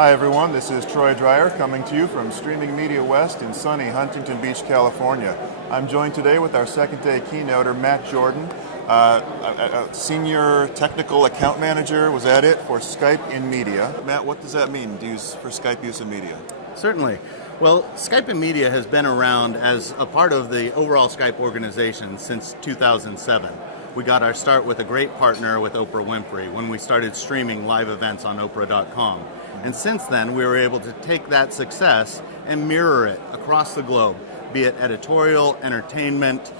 Hi everyone, this is Troy Dreyer coming to you from Streaming Media West in sunny Huntington Beach, California. I'm joined today with our second day keynoter, Matt Jordan, Senior Technical Account Manager, was that it, for Skype and Media. Matt, what does that mean for Skype use in media? Certainly. Well, Skype and Media has been around as a part of the overall Skype organization since 2007. We got our start with a great partner with Oprah Winfrey when we started streaming live events on Oprah.com. And since then, we were able to take that success and mirror it across the globe, be it editorial, entertainment,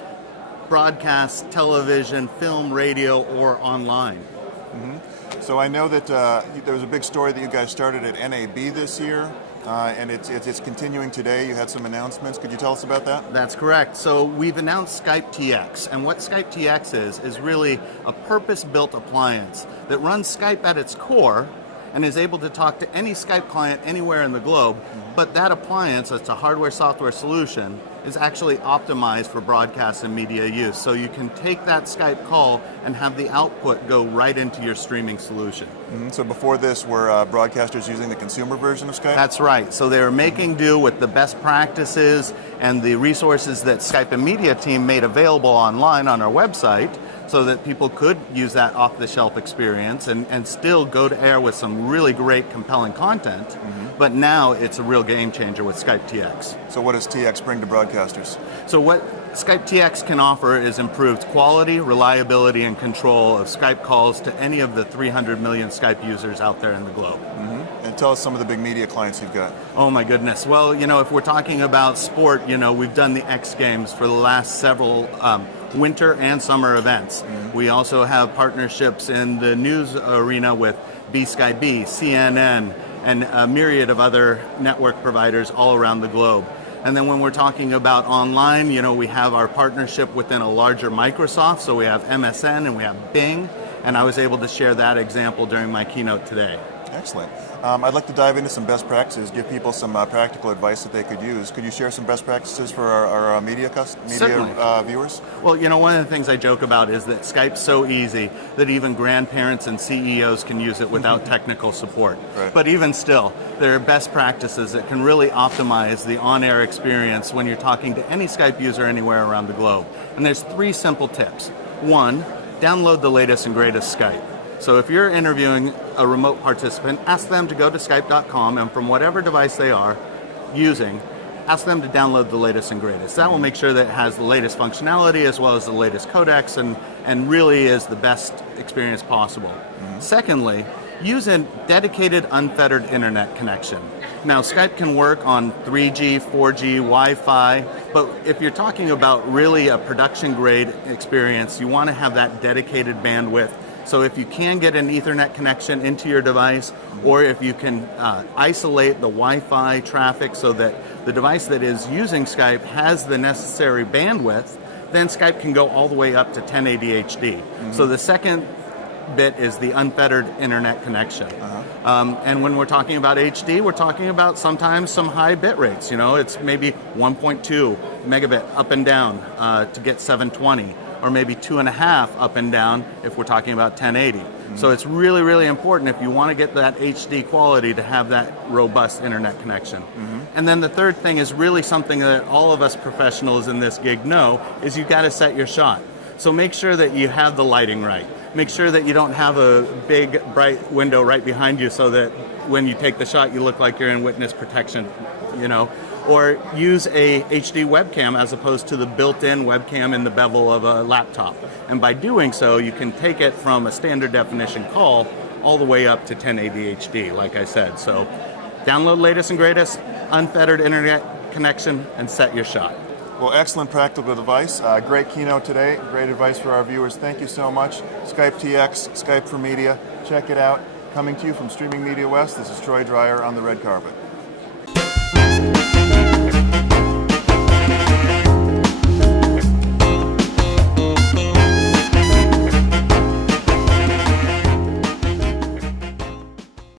broadcast, television, film, radio, or online. Mm-hmm. So I know that there was a big story that you guys started at NAB this year, and it's continuing today. You had some announcements. Could you tell us about that? That's correct. So we've announced Skype TX, and what Skype TX is really a purpose-built appliance that runs Skype at its core and is able to talk to any Skype client anywhere in the globe, but that appliance, it's a hardware-software solution, is actually optimized for broadcast and media use. So you can take that Skype call and have the output go right into your streaming solution. Mm-hmm. So before this, were broadcasters using the consumer version of Skype? That's right. So they were making do with the best practices and the resources that Skype and Media team made available online on our website, so that people could use that off-the-shelf experience and still go to air with some really great, compelling content. Mm-hmm. But now it's a real game changer with Skype TX. So what does TX bring to broadcasters? So what Skype TX can offer is improved quality, reliability, and control of Skype calls to any of the 300 million Skype users out there in the globe. Mm-hmm. And tell us some of the big media clients you've got. Oh my goodness. Well, if we're talking about sport, we've done the X Games for the last several winter and summer events. Mm-hmm. We also have partnerships in the news arena with BSkyB, CNN, and a myriad of other network providers all around the globe. And then when we're talking about online, we have our partnership within a larger Microsoft, so we have MSN and we have Bing, and I was able to share that example during my keynote today. Excellent. I'd like to dive into some best practices, give people some practical advice that they could use. Could you share some best practices for our media viewers? Well, one of the things I joke about is that Skype's so easy that even grandparents and CEOs can use it without technical support. Right. But even still, there are best practices that can really optimize the on-air experience when you're talking to any Skype user anywhere around the globe. And there's 3 simple tips. 1, download the latest and greatest Skype. So if you're interviewing a remote participant, ask them to go to Skype.com, and from whatever device they are using, ask them to download the latest and greatest. That will make sure that it has the latest functionality as well as the latest codecs and really is the best experience possible. Mm-hmm. Secondly, use a dedicated unfettered internet connection. Now, Skype can work on 3G, 4G, Wi-Fi, but if you're talking about really a production grade experience, you want to have that dedicated bandwidth. So if you can get an Ethernet connection into your device, or if you can isolate the Wi-Fi traffic so that the device that is using Skype has the necessary bandwidth, then Skype can go all the way up to 1080 HD. Mm-hmm. So the second bit is the unfettered internet connection. Uh-huh. And when we're talking about HD, we're talking about sometimes some high bit rates. It's maybe 1.2 megabit up and down to get 720. Or maybe 2.5 up and down if we're talking about 1080. Mm-hmm. So it's really, really important if you want to get that HD quality to have that robust internet connection. Mm-hmm. And then the third thing is really something that all of us professionals in this gig know, is you've got to set your shot. So make sure that you have the lighting right. Make sure that you don't have a big, bright window right behind you so that when you take the shot, you look like you're in witness protection, Or use a HD webcam as opposed to the built-in webcam in the bevel of a laptop. And by doing so, you can take it from a standard definition call all the way up to 1080 HD, like I said. So download latest and greatest, unfettered internet connection, and set your shot. Well, excellent practical advice. Great keynote today. Great advice for our viewers. Thank you so much. Skype TX, Skype for Media. Check it out. Coming to you from Streaming Media West, this is Troy Dreyer on the red carpet.